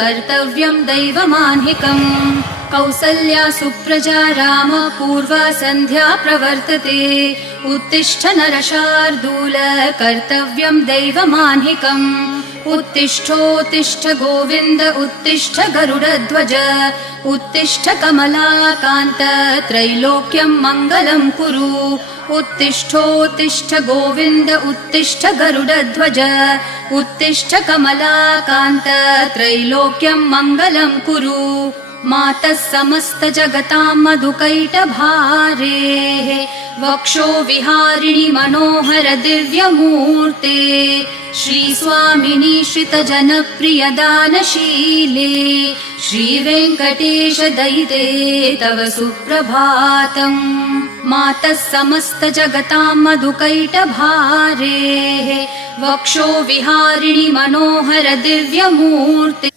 कर्तव्यं दैवमान्हिकम् कौसल्या सुप्रजा राम पूर्वा सन्ध्या प्रवर्तते उत्तिष्ठ नरशार्दूल कर्तव्यं दैवमान्हिकम् उत्तिष्ठोत्तिष्ठ गोविन्द उत्तिष्ठ गरुडध्वज उत्तिष्ठ कमलाकान्त त्रैलोक्यं मङ्गलं कुरु उत्तिष्ठोत्तिष्ठ गोविन्द उत्तिष्ठ गरुडध्वज उत्तिष्ठ कमलाकान्त त्रैलोक्यं मङ्गलं कुरु मातः समस्त जगतां मधुकैटभारेः वक्षो विहारिणि मनोहर दिव्यमूर्ते श्रीस्वामिनि श्रितजनप्रिय दानशीले श्रीवेङ्कटेश दयिते तव सुप्रभातम् मातः समस्त जगतां मधुकैटभारेः वक्षो विहारिणि मनोहर दिव्यमूर्ते